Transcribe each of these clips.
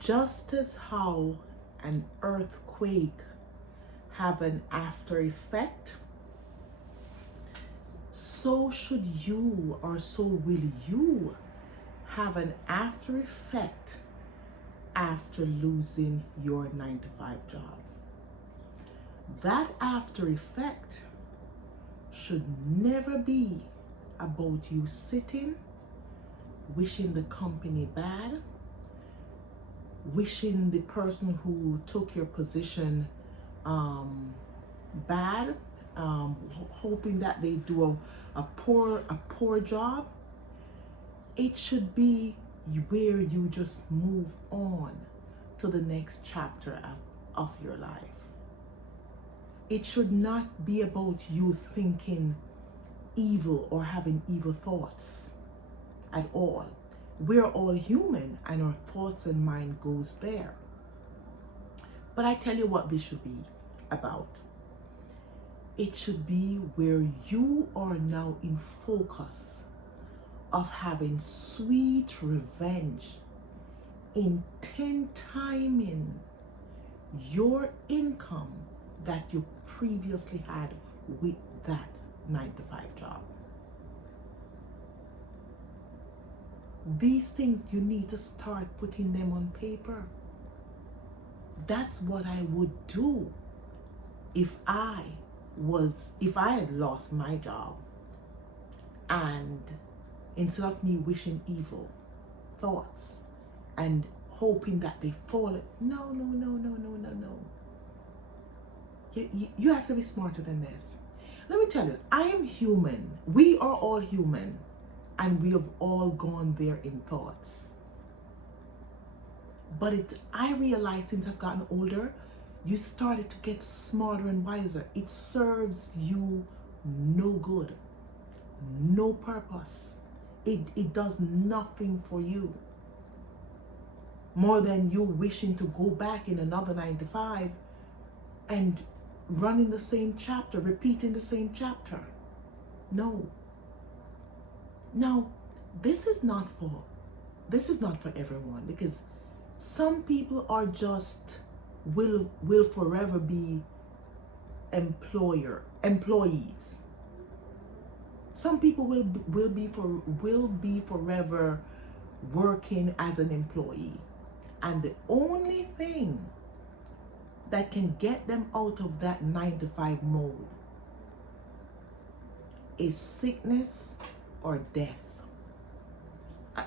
Just as how an earthquake have an after effect, so should you, or so will you, have an after effect after losing your 9-to-5 job. That after effect should never be about you sitting, wishing the company bad, wishing the person who took your position bad, hoping that they do a poor job. It should be where you just move on to the next chapter of your life. It should not be about you thinking evil or having evil thoughts at all. We're all human and our thoughts and mind goes there. But I tell you what this should be about. It should be where you are now in focus of having sweet revenge in 10 timing your income that you previously had with that 9-to-5 job. These things, you need to start putting them on paper. That's what I would do if I had lost my job, and instead of me wishing evil thoughts and hoping that they fall, no. You have to be smarter than this. Let me tell you, I am human. We are all human. And we have all gone there in thoughts. But I realized since I've gotten older, you started to get smarter and wiser. It serves you no good, no purpose. It does nothing for you more than you wishing to go back in another 9-to-5 and running the same chapter, repeating the same chapter. No, this is not for everyone, because some people are just will forever be employees. Some people will be forever working as an employee, and the only thing that can get them out of that 9-to-5 mode is sickness or death.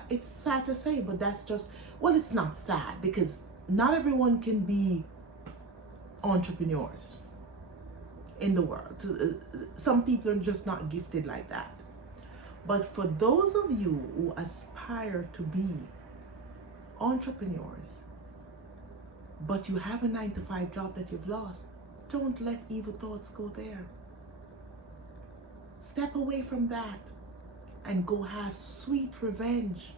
It's sad to say, but that's just, well, it's not sad, because not everyone can be entrepreneurs in the world. Some people are just not gifted like that. But for those of you who aspire to be entrepreneurs, but you have a 9-to-5 job that you've lost, don't let evil thoughts go there. Step away from that and go have sweet revenge.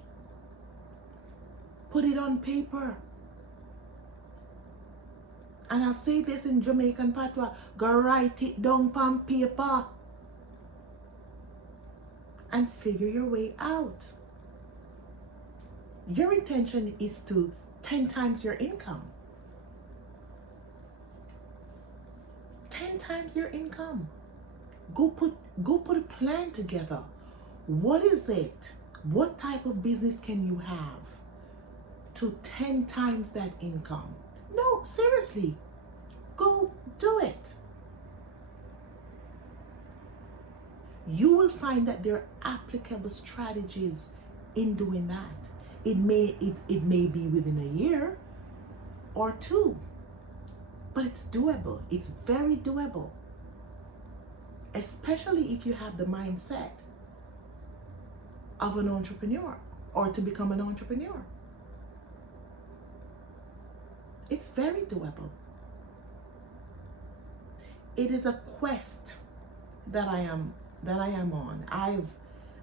Put it on paper. And I'll say this in Jamaican patois, go write it down on paper and figure your way out. Your intention is to 10 times your income. 10 times your income. Go put a plan together. What is it? What type of business can you have to 10 times that income? No, seriously, go do it. You will find that there are applicable strategies in doing that. It may be within a year or two, but it's doable. It's very doable, especially if you have the mindset of an entrepreneur or to become an entrepreneur. It's very doable. It is a quest that I am on.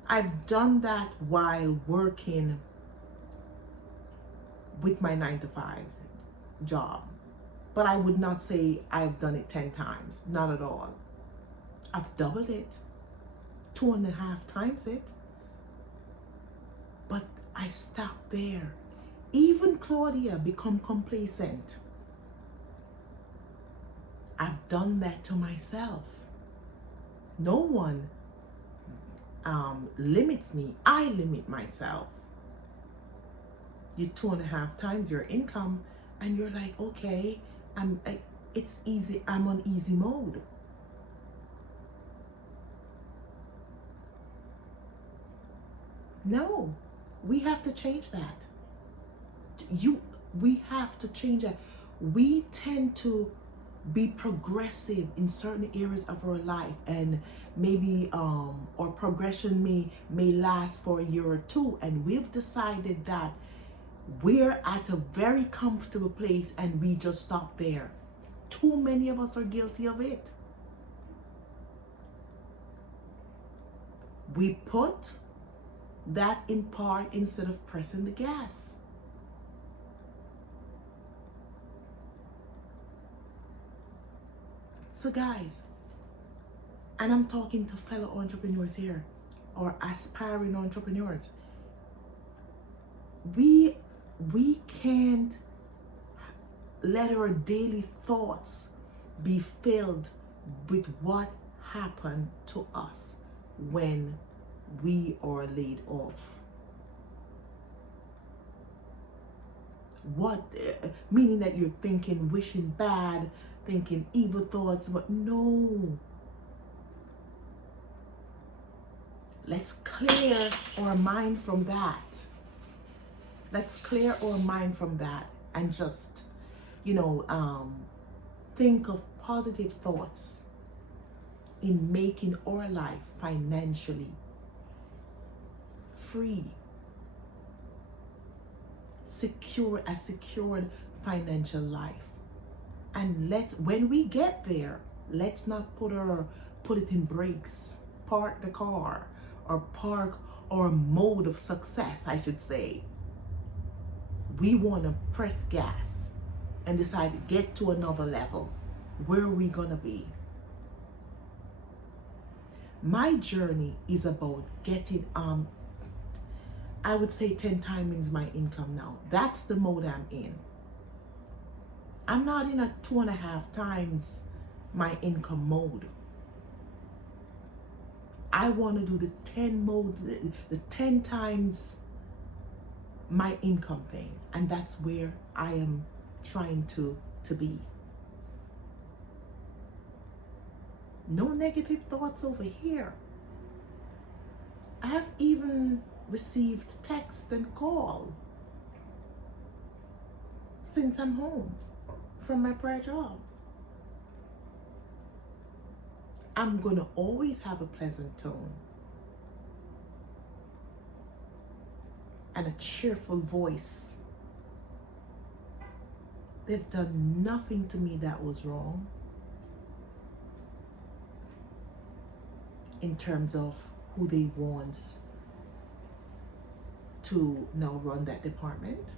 I've done that while working with my 9-to-5 job, but I would not say I've done it 10 times. Not at all. I've doubled it, 2.5 times it, but I stopped there Even Claudia become complacent. I've done that to myself. No one limits me. I limit myself. You 2.5 times your income, and you're like, okay, it's easy. I'm on easy mode. No, we have to change that. We have to change that. We tend to be progressive in certain areas of our life, and maybe our progression may last for a year or two, and we've decided that we're at a very comfortable place and we just stop there. Too many of us are guilty of it. We put that in park instead of pressing the gas. So guys, and I'm talking to fellow entrepreneurs here, or aspiring entrepreneurs, we can't let our daily thoughts be filled with what happened to us when we are laid off. What meaning that you're thinking, wishing bad, thinking evil thoughts, but no. Let's clear our mind from that. Let's clear our mind from that and just, think of positive thoughts in making our life financially free, a secured financial life. And when we get there, let's not put it in brakes, park the car, or park our mode of success, I should say. We want to press gas and decide to get to another level. Where are we going to be? My journey is about getting, I would say 10 times my income now. That's the mode I'm in. I'm not in a 2.5 times my income mode. I want to do the 10 mode, the 10 times my income thing. And that's where I am trying to be. No negative thoughts over here. I have even received text and call since I'm home from my prior job. I'm gonna always have a pleasant tone and a cheerful voice. They've done nothing to me that was wrong in terms of who they want to now run that department.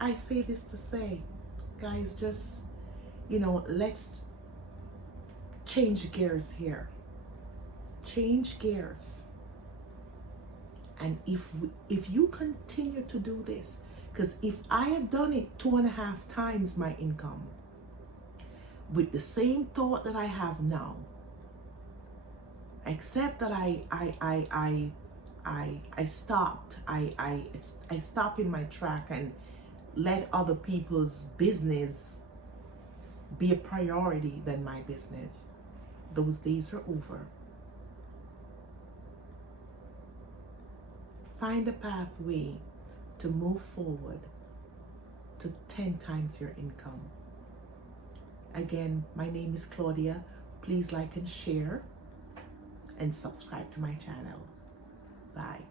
I say this to say, guys, just, let's change gears here. Change gears. And if you continue to do this, because if I had done it 2.5 times my income with the same thought that I have now, except that I stopped. I stopped in my track and let other people's business be a priority than my business. Those days are over. Find a pathway to move forward to 10 times your income. Again, my name is Claudia. Please like and share and subscribe to my channel. Bye.